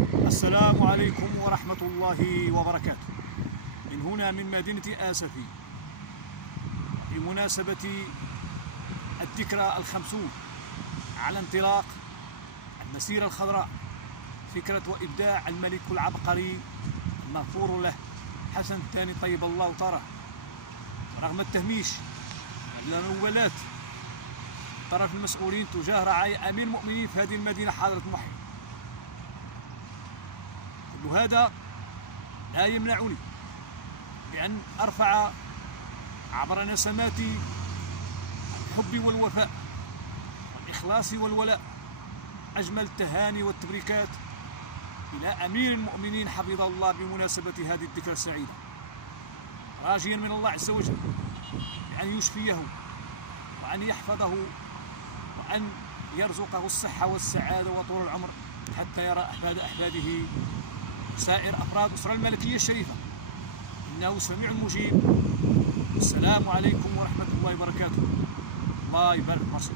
السلام عليكم ورحمة الله وبركاته. من هنا من مدينة آسفي بمناسبة الذكرى الخمسون على انطلاق المسيرة الخضراء، فكرة وإبداع الملك العبقري المغفور له حسن الثاني طيب الله ثراه، رغم التهميش والمناولات طرف المسؤولين تجاه رعايا أمير المؤمنين في هذه المدينة حضرة محي. كل هذا لا يمنعني بأن أرفع عبر نسمات الحب والوفاء والإخلاص والولاء أجمل التهاني والتبريكات إلى أمير المؤمنين حفظه الله بمناسبة هذه الذكرى السعيدة، راجيا من الله عز وجل بأن يشفيه وأن يحفظه وأن يرزقه الصحة والسعادة وطول العمر حتى يرى أحفاد أحفاده وسائر أفراد أسرة الملكية الشريفة، إنه سميع مجيب. السلام عليكم ورحمة الله وبركاته. الله يبارك فيكم.